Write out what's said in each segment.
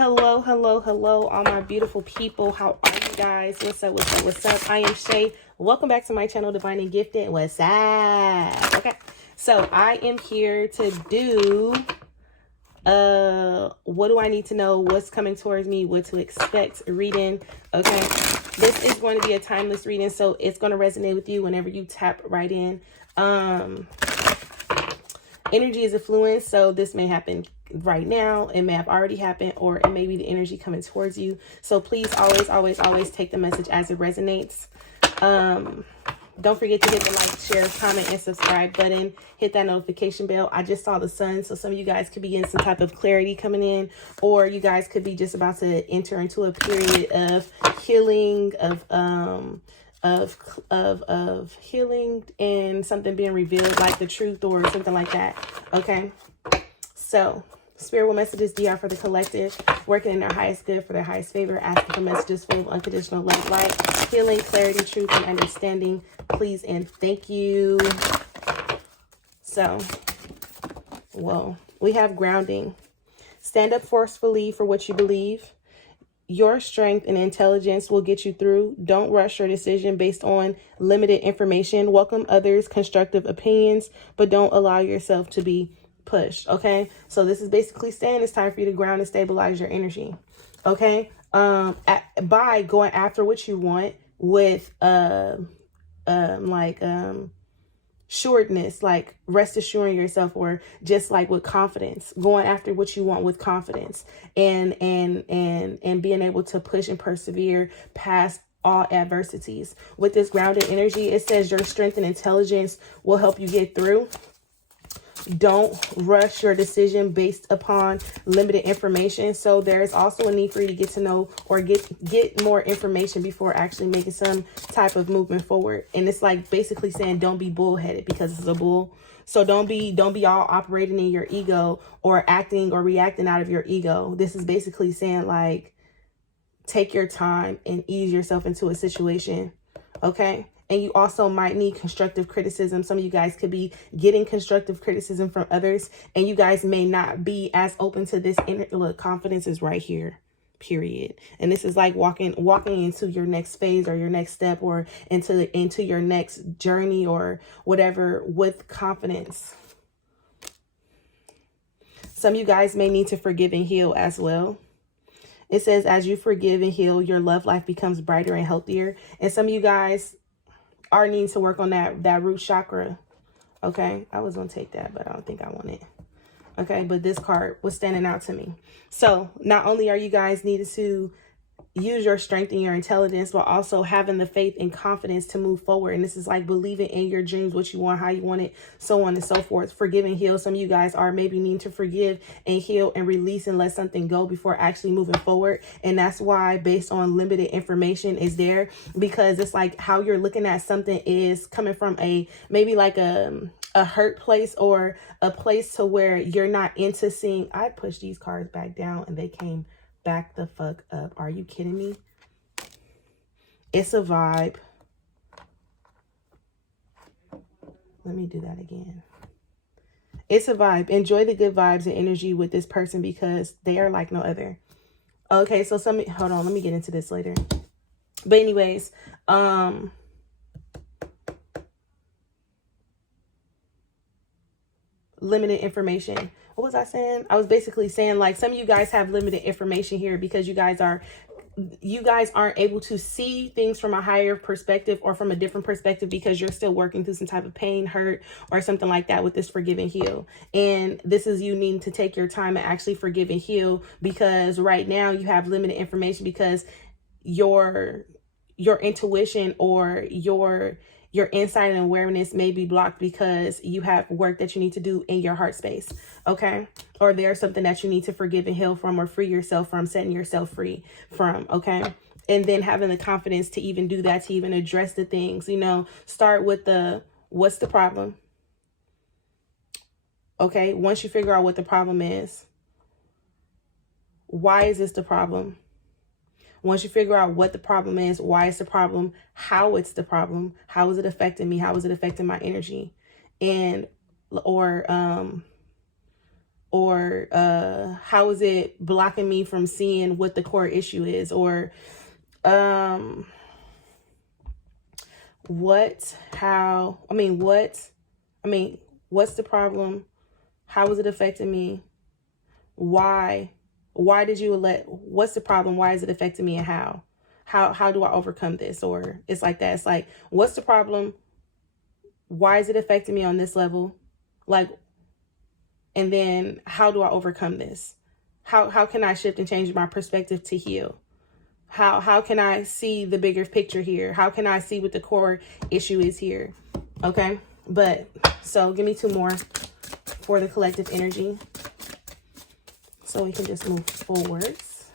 Hello, hello, hello, all my beautiful people. How are you guys? What's up, what's up, what's up? I am Shay. Welcome back to my channel, Divine and Gifted. What's up? Okay, so I am here to do, what do I need to know? What's coming towards me? What to expect reading? Okay, this is going to be a timeless reading, so it's going to resonate with you whenever you tap right in. Energy is a fluence, so this may happen right now. It may have already happened, or it may be the energy coming towards you. So please always take the message as it resonates. Don't forget to hit the like, share, comment, and subscribe button. Hit that notification bell. I just saw the sun, so some of you guys could be getting some type of clarity coming in, or you guys could be just about to enter into a period of healing, of healing and something being revealed, like the truth or something like that. Okay, so spiritual messages, DR for the collective, working in their highest good for their highest favor, asking for messages full of unconditional love, light, healing, clarity, truth, and understanding. Please and thank you. So, well, we have grounding. Stand up forcefully for what you believe. Your strength and intelligence will get you through. Don't rush your decision based on limited information. Welcome others' constructive opinions, but don't allow yourself to be pushed. Okay, so this is basically saying it's time for you to ground and stabilize your energy. Okay, by going after what you want with sureness, like rest assuring yourself, or just like with confidence, going after what you want with confidence, and being able to push and persevere past all adversities. With this grounded energy, it says your strength and intelligence will help you get through. Don't rush your decision based upon limited information. So there's also a need for you to get to know or get more information before actually making some type of movement forward. And it's like basically saying don't be bullheaded, because it's a bull. So don't be all operating in your ego or acting or reacting out of your ego. This is basically saying like take your time and ease yourself into a situation. Okay. And you also might need constructive criticism. Some of you guys could be getting constructive criticism from others, and you guys may not be as open to this. Look, confidence is right here, period. And this is like walking into your next phase or your next step, or into your next journey or whatever with confidence. Some of you guys may need to forgive and heal as well. It says as you forgive and heal, your love life becomes brighter and healthier. And some of you guys are needing to work on that root chakra. Okay, I was gonna take that, but I don't think I want it. Okay, but this card was standing out to me. So not only are you guys needed to use your strength and your intelligence, but also having the faith and confidence to move forward. And this is like believing in your dreams, what you want, how you want it, so on and so forth. Forgive and heal. Some of you guys are maybe needing to forgive and heal and release and let something go before actually moving forward. And that's why based on limited information is there, because it's like how you're looking at something is coming from maybe like a hurt place, or a place to where you're not into seeing. I pushed these cards back down and they came back the fuck up. Are you kidding me? It's a vibe. Let me do that again. It's a vibe. Enjoy the good vibes and energy with this person, because they are like no other. Okay, so hold on, let me get into this later. But anyways, limited information. What was I saying? I was basically saying like some of you guys have limited information here because you guys aren't able to see things from a higher perspective or from a different perspective, because you're still working through some type of pain, hurt, or something like that with this forgive and heal. And this is you needing to take your time and actually forgive and heal, because right now you have limited information, because your intuition or your insight and awareness may be blocked because you have work that you need to do in your heart space. Okay, or there's something that you need to forgive and heal from, or free yourself from, setting yourself free from. Okay, and then having the confidence to even do that, to even address the things. Start with what's the problem. Okay, once you figure out what the problem is, why is this the problem? Once you figure out what the problem is, why it's the problem, how it's the problem, how is it affecting me, how is it affecting my energy, and or Or how is it blocking me from seeing what the core issue is? Or what's the problem? How is it affecting me? Why did you what's the problem? Why is it affecting me? And how do I overcome this? Or it's like that. It's like, what's the problem? Why is it affecting me on this level? Like, and then how do I overcome this? How can I shift and change my perspective to heal? How can I see the bigger picture here? How can I see what the core issue is here? Okay. But so give me 2 more for the collective energy, so we can just move forwards.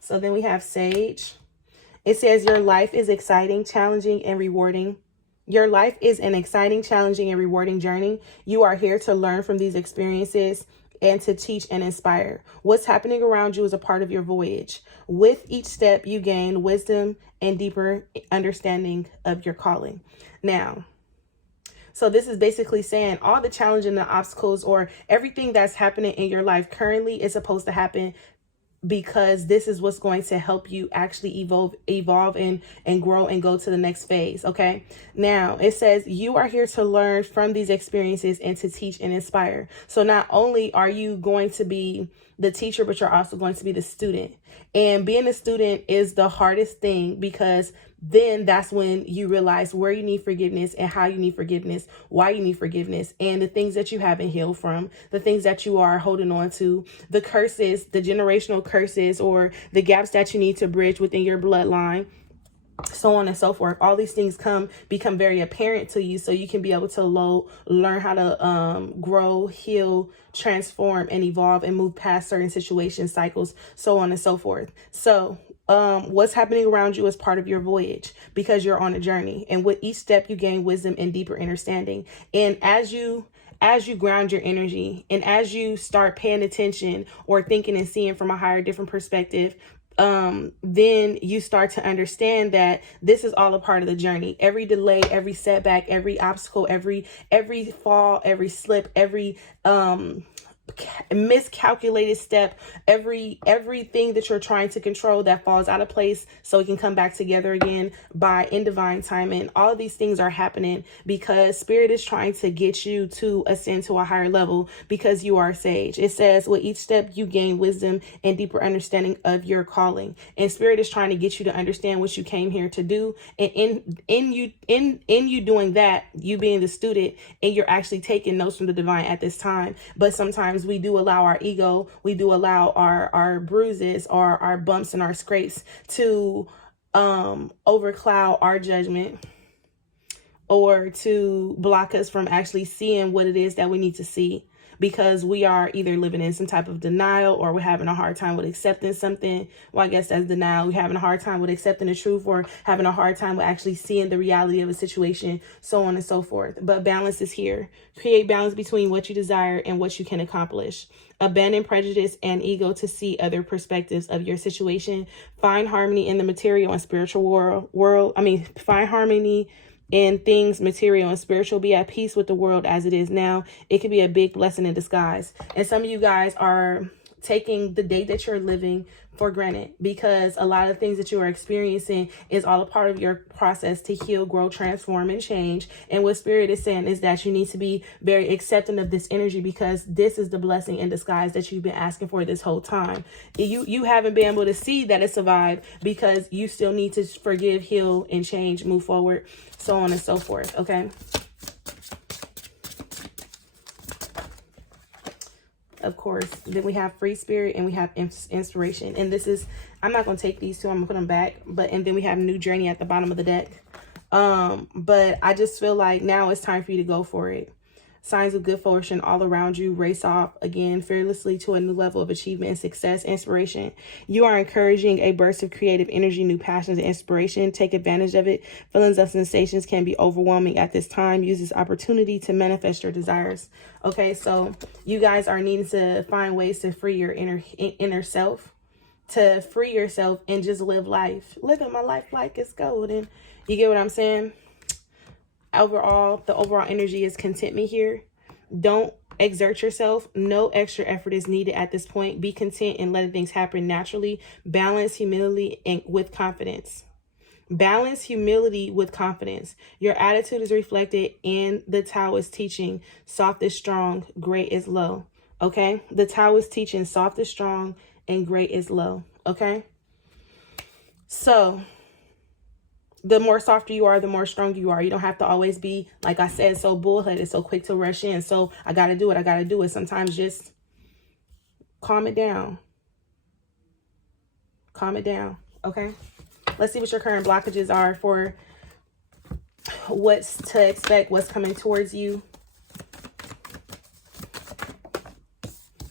So then we have Sage. It says your life is exciting, challenging, and rewarding. Your life is an exciting, challenging, and rewarding journey. You are here to learn from these experiences and to teach and inspire. What's happening around you is a part of your voyage. With each step, you gain wisdom and deeper understanding of your calling. Now, so this is basically saying all the challenge and the obstacles or everything that's happening in your life currently is supposed to happen because this is what's going to help you actually evolve and grow and go to the next phase. Okay. Now it says you are here to learn from these experiences and to teach and inspire. So not only are you going to be the teacher, but you're also going to be the student. And being a student is the hardest thing, because then that's when you realize where you need forgiveness and how you need forgiveness, why you need forgiveness, and the things that you haven't healed from, the things that you are holding on to, the curses, the generational curses, or the gaps that you need to bridge within your bloodline, so on and so forth. All these things become very apparent to you, so you can be able to learn how to grow, heal, transform, and evolve and move past certain situations, cycles, so on and so forth. So what's happening around you is part of your voyage, because you're on a journey, and with each step you gain wisdom and deeper understanding. And as you ground your energy, and as you start paying attention or thinking and seeing from a higher, different perspective, then you start to understand that this is all a part of the journey. Every delay, every setback, every obstacle, every fall, every slip, every miscalculated step, everything that you're trying to control that falls out of place so it can come back together again in divine timing. All of these things are happening because Spirit is trying to get you to ascend to a higher level, because you are Sage. It says with each step you gain wisdom and deeper understanding of your calling, and Spirit is trying to get you to understand what you came here to do. And in you doing that, you being the student, and you're actually taking notes from the divine at this time. But sometimes we do allow our ego, we do allow our bruises or our bumps and our scrapes to overcloud our judgment, or to block us from actually seeing what it is that we need to see, because we are either living in some type of denial, or we're having a hard time with accepting something. Well, I guess that's denial. We're having a hard time with accepting the truth, or having a hard time with actually seeing the reality of a situation, so on and so forth. But balance is here. Create balance between what you desire and what you can accomplish. Abandon prejudice and ego to see other perspectives of your situation. Find harmony in the material and spiritual world. Find harmony in things material and spiritual. Be at peace with the world as it is now. It could be a big blessing in disguise. And some of you guys are taking the day that you're living for granted, because a lot of things that you are experiencing is all a part of your process to heal, grow, transform, and change. And what Spirit is saying is that you need to be very accepting of this energy, because this is the blessing in disguise that you've been asking for this whole time. You haven't been able to see that it's survived, because you still need to forgive, heal, and change, move forward, so on and so forth. Okay. Of course, then we have free spirit and we have inspiration. And this is, I'm not going to take these two, I'm going to put them back. And then we have new journey at the bottom of the deck. But I just feel like now it's time for you to go for it. Signs of good fortune all around you. Race off again fearlessly to a new level of achievement and success. Inspiration. You are encouraging a burst of creative energy, new passions, and inspiration. Take advantage of it. Feelings of sensations can be overwhelming at this time. Use this opportunity to manifest your desires. Okay, so you guys are needing to find ways to free your inner self. to free yourself and just live life. Living my life like it's golden. You get what I'm saying? Overall, the overall energy is contentment here. Don't exert yourself. No extra effort is needed at this point. Be content and letting things happen naturally. Balance humility and with confidence. Balance humility with confidence. Your attitude is reflected in the Taoist teaching. Soft is strong, great is low. Okay? The Taoist teaching, soft is strong and great is low. Okay? So, the more softer you are, the more strong you are. You don't have to always be, like I said, so bullheaded, so quick to rush in. So, I got to do it. Sometimes just calm it down. Calm it down. Okay? Let's see what your current blockages are for what's to expect, what's coming towards you.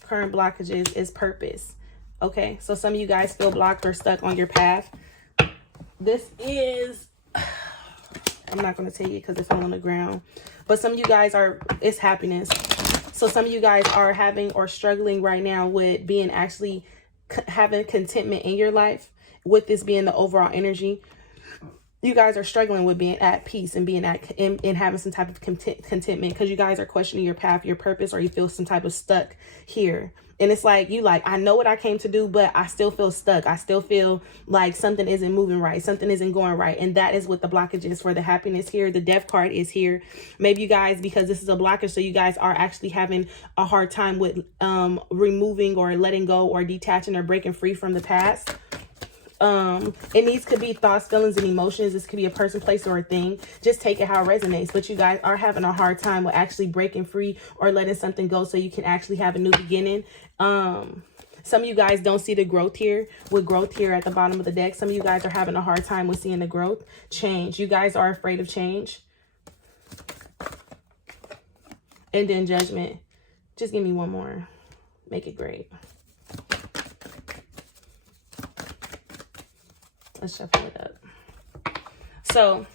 Current blockages is purpose. Okay, so some of you guys feel blocked or stuck on your path. This is, I'm not going to tell you because it fell on the ground. But some of you guys are, it's happiness. So some of you guys are having or struggling right now with being actually having contentment in your life. With this being the overall energy, you guys are struggling with being at peace and being at and having some type of contentment because you guys are questioning your path, your purpose, or you feel some type of stuck here. And it's like, I know what I came to do, but I still feel stuck. I still feel like something isn't moving right. Something isn't going right. And that is what the blockage is for the happiness here. The death card is here. Maybe you guys, because this is a blockage, so you guys are actually having a hard time with removing or letting go or detaching or breaking free from the past. And these could be thoughts, feelings, and emotions. This could be a person, place, or a thing. Just take it how it resonates. But you guys are having a hard time with actually breaking free or letting something go so you can actually have a new beginning. Some of you guys don't see the growth here. With growth here at the bottom of the deck, some of you guys are having a hard time with seeing the growth. Change. You guys are afraid of change. And then judgment. Just give me one more. Make it great. Let's shuffle it up. So,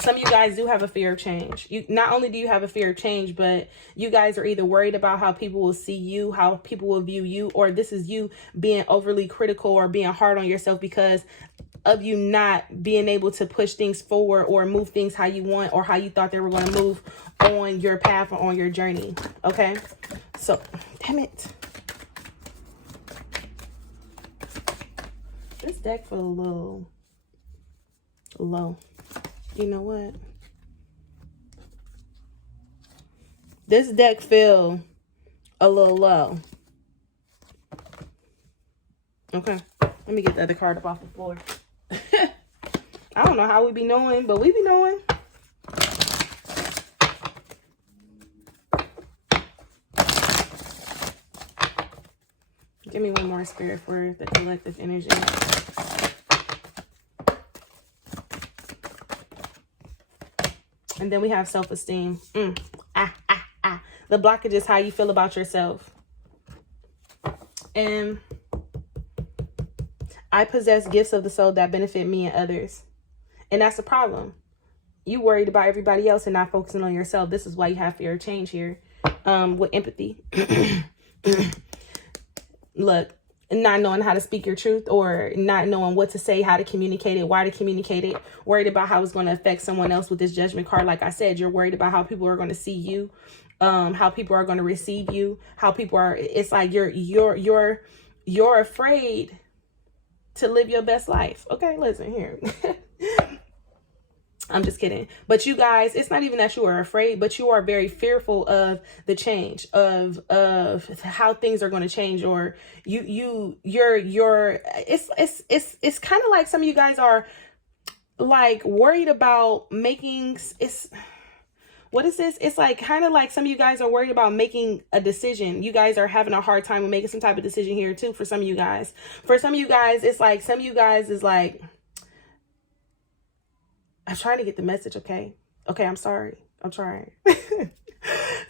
some of you guys do have a fear of change. You not only do you have a fear of change, but you guys are either worried about how people will see you, how people will view you, or this is you being overly critical or being hard on yourself because of you not being able to push things forward or move things how you want or how you thought they were going to move on your path or on your journey. Okay? So, damn it. This deck feels a little low. You know what? This deck feels a little low. Okay. Let me get the other card up off the floor. I don't know how we be knowing, but we be knowing. Give me one more, Spirit, for the collective energy. And then we have self-esteem. The blockage is how you feel about yourself. And I possess gifts of the soul that benefit me and others. And that's the problem. You worried about everybody else and not focusing on yourself. This is why you have fear of change here. With empathy. Look, not knowing how to speak your truth or not knowing what to say, how to communicate it, why to communicate it, worried about how it's going to affect someone else with this judgment card. Like I said, you're worried about how people are going to see you, how people are going to receive you, how people are, it's like you're afraid to live your best life. Okay, listen here. I'm just kidding. But you guys, it's not even that you are afraid, but you are very fearful of the change of how things are going to change, or you're it's kind of like some of you guys are like worried about making what is this? It's like kind of like some of you guys are worried about making a decision. You guys are having a hard time with making some type of decision here too. For some of you guys, it's like some of you guys is like, I'm trying to get the message, okay? Okay, I'm sorry. I'm trying.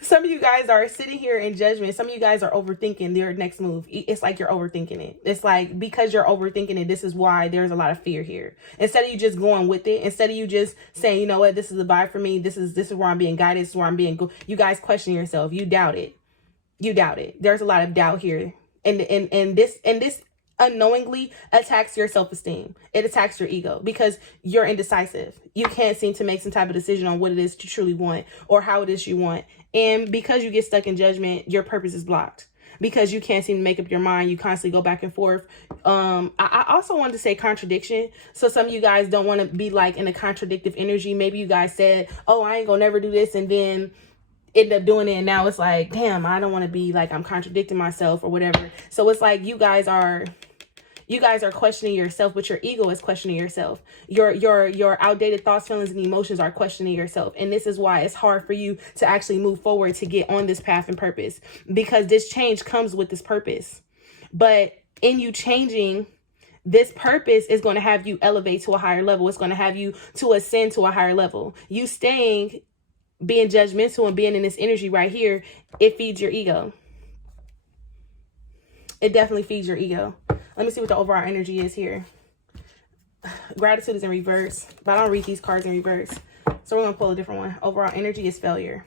Some of you guys are sitting here in judgment. Some of you guys are overthinking their next move. It's like you're overthinking it. It's like because you're overthinking it, this is why there's a lot of fear here. Instead of you just going with it, instead of you just saying, you know what, this is a vibe for me. This is where I'm being guided. This is where I'm being you guys question yourself. You doubt it. You doubt it. There's a lot of doubt here. And this unknowingly attacks your self-esteem. It attacks your ego because you're indecisive. You can't seem to make some type of decision on what it is you truly want or how it is you want. And because you get stuck in judgment, your purpose is blocked. Because you can't seem to make up your mind, you constantly go back and forth. I also wanted to say contradiction. So some of you guys don't want to be like in a contradictive energy. Maybe you guys said, oh, I ain't gonna never do this, and then end up doing it, and now it's like, damn, I don't want to be like I'm contradicting myself or whatever. So it's like you guys are questioning yourself, but your ego is questioning yourself. Your outdated thoughts, feelings, and emotions are questioning yourself. And this is why it's hard for you to actually move forward to get on this path and purpose, because this change comes with this purpose. But in you changing, this purpose is going to have you elevate to a higher level. It's going to have you to ascend to a higher level. You staying being judgmental and being in this energy right here, it feeds your ego. It definitely feeds your ego. Let me see what the overall energy is here. Gratitude is in reverse, but I don't read these cards in reverse. So we're going to pull a different one. Overall energy is failure.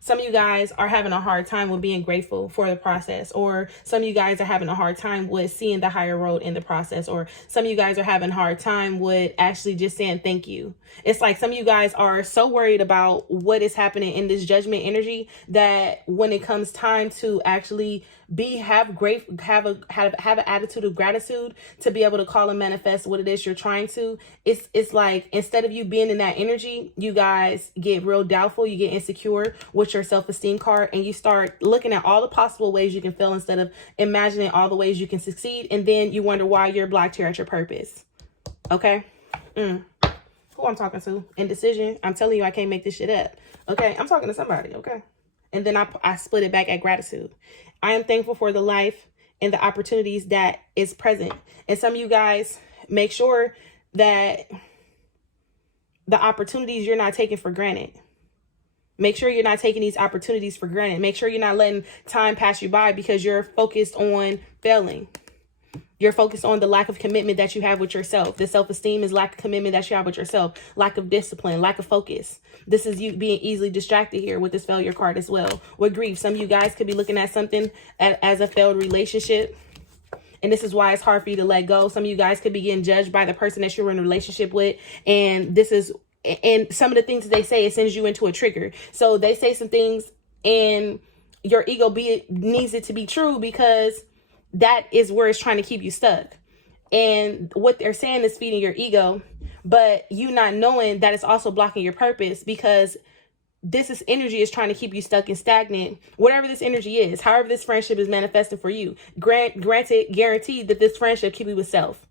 Some of you guys are having a hard time with being grateful for the process, or some of you guys are having a hard time with seeing the higher road in the process, or some of you guys are having a hard time with actually just saying thank you. It's like some of you guys are so worried about what is happening in this judgment energy that when it comes time to actually have an attitude of gratitude to be able to call and manifest what it is you're trying to, it's like instead of you being in that energy, you guys get real doubtful, you get insecure with your self-esteem card, and you start looking at all the possible ways you can fail instead of imagining all the ways you can succeed, and then you wonder why you're blocked here at your purpose. Okay? Who I'm talking to? Indecision. I'm telling you, I can't make this shit up. Okay? I'm talking to somebody. Okay? And then I split it back at gratitude. I am thankful for the life and the opportunities that is present. And some of you guys, make sure that the opportunities you're not taking for granted. Make sure you're not taking these opportunities for granted. Make sure you're not letting time pass you by because you're focused on failing. You're focused on the lack of commitment that you have with yourself. The self-esteem is lack of commitment that you have with yourself. Lack of discipline, lack of focus. This is you being easily distracted here with this failure card as well. With grief, some of you guys could be looking at something as a failed relationship. And this is why it's hard for you to let go. Some of you guys could be getting judged by the person that you're in a relationship with. And some of the things that they say, it sends you into a trigger. So they say some things and your ego needs it to be true because that is where it's trying to keep you stuck. And what they're saying is feeding your ego, but you not knowing that it's also blocking your purpose because energy is trying to keep you stuck and stagnant. Whatever this energy is, however this friendship is manifesting for you, guaranteed that this friendship could be with self.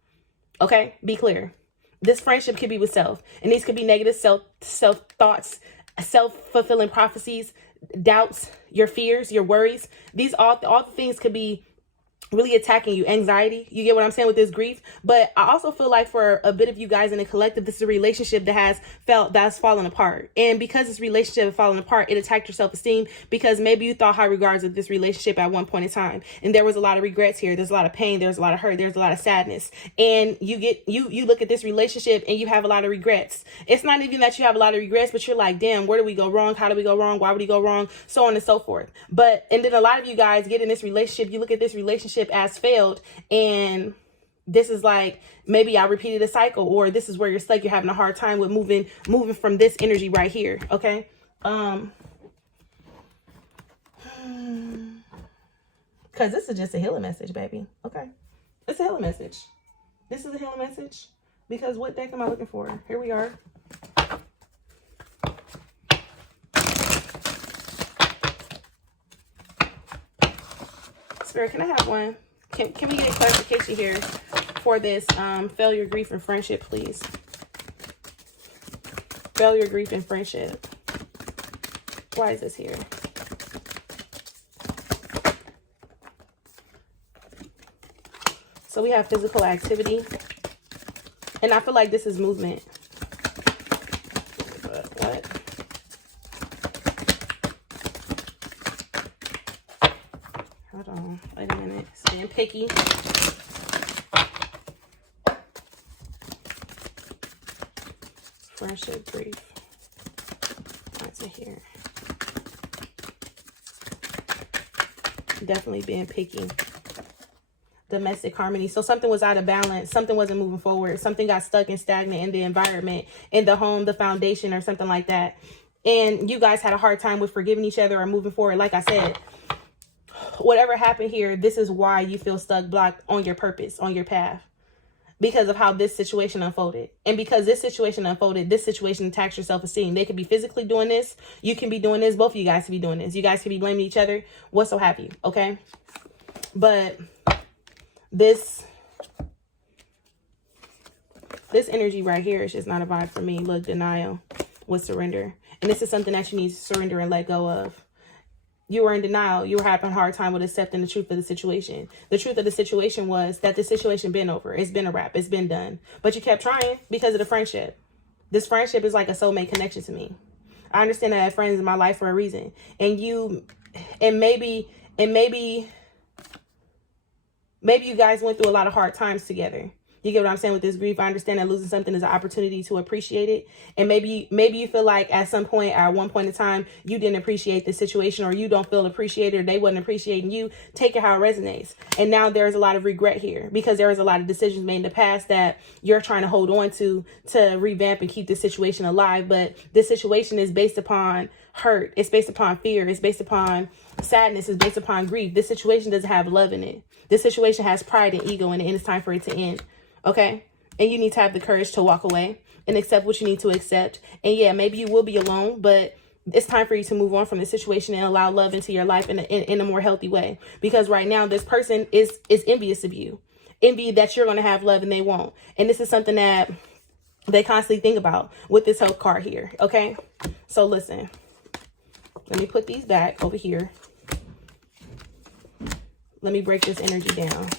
Okay? Be clear. This friendship could be with self. And these could be negative self thoughts, self-fulfilling prophecies, doubts, your fears, your worries. These all the things could be really attacking you. Anxiety, you get what I'm saying with this grief. But I also feel like for a bit of you guys in the collective, this is a relationship that's fallen apart. And because this relationship has fallen apart, it attacked your self-esteem because maybe you thought high regards of this relationship at one point in time. And there was a lot of regrets here. There's a lot of pain. There's a lot of hurt. There's a lot of sadness. And you look at this relationship and you have a lot of regrets. It's not even that you have a lot of regrets, but you're like, damn, where did we go wrong? How did we go wrong? Why would he go wrong? So on and so forth. And then a lot of you guys get in this relationship. You look at this relationship as failed, and this is like maybe I repeated a cycle, or this is where you're stuck. You're having a hard time with moving from this energy right here. Okay. Because this is just a healing message, baby. Okay, it's a healing message. This is a healing message because what deck am I looking for? Here we are. Spirit, can I have one? Can we get a clarification here for this failure, grief, and friendship, please? Failure, grief, and friendship. Why is this here? So we have physical activity. And I feel like this is movement. What? Hold on. Wait a minute. It's being picky. Friendship, grief. That's in here. Definitely being picky. Domestic harmony. So something was out of balance. Something wasn't moving forward. Something got stuck and stagnant in the environment, in the home, the foundation, or something like that. And you guys had a hard time with forgiving each other or moving forward. Like I said, whatever happened here, this is why you feel stuck, blocked on your purpose, on your path. Because of how this situation unfolded. And because this situation unfolded, this situation attacks your self-esteem. They could be physically doing this. You can be doing this. Both of you guys can be doing this. You guys can be blaming each other. What so have you. Okay. But this energy right here is just not a vibe for me. Look, denial with surrender. And this is something that you need to surrender and let go of. You were in denial. You were having a hard time with accepting the truth of the situation. The truth of the situation was that the situation been over. It's been a wrap. It's been done. But you kept trying because of the friendship. This friendship is like a soulmate connection to me. I understand that I have friends in my life for a reason. And maybe you guys went through a lot of hard times together. You get what I'm saying with this grief? I understand that losing something is an opportunity to appreciate it. And maybe you feel like at some point, at one point in time, you didn't appreciate the situation, or you don't feel appreciated, or they wasn't appreciating you. Take it how it resonates. And now there's a lot of regret here because there was a lot of decisions made in the past that you're trying to hold on to revamp and keep this situation alive. But this situation is based upon hurt. It's based upon fear. It's based upon sadness. It's based upon grief. This situation doesn't have love in it. This situation has pride and ego in it, and it's time for it to end. Okay. And you need to have the courage to walk away and accept what you need to accept. And yeah, maybe you will be alone, but it's time for you to move on from the situation and allow love into your life in a more healthy way. Because right now, this person is envious of you. Envy that you're going to have love and they won't. And this is something that they constantly think about with this health card here. Okay. So listen, let me put these back over here. Let me break this energy down.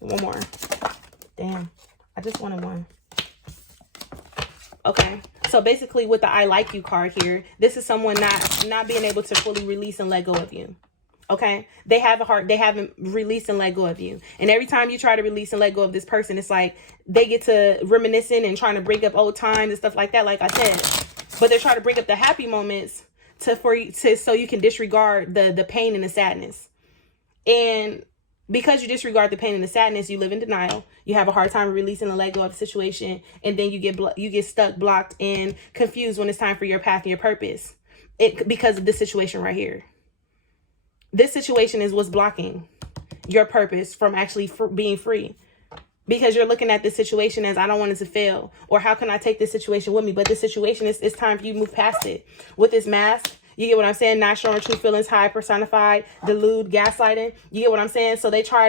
One more. Damn. I just wanted one. Okay. So basically with the I like you card here, this is someone not being able to fully release and let go of you. Okay. They have a heart. They haven't released and let go of you. And every time you try to release and let go of this person, it's like they get to reminiscing and trying to bring up old times and stuff like that. Like I said, but they're trying to bring up the happy moments so you can disregard the pain and the sadness. And because you disregard the pain and the sadness, you live in denial. You have a hard time releasing and let go of the situation. And then you get stuck, blocked, and confused when it's time for your path and your purpose. Because of this situation right here. This situation is what's blocking your purpose from actually being free. Because you're looking at this situation as, I don't want it to fail. Or how can I take this situation with me? But this situation, it's time for you to move past it. With this mask, you get what I'm saying? Not showing true feelings, high personified, delude, gaslighting. You get what I'm saying? So they try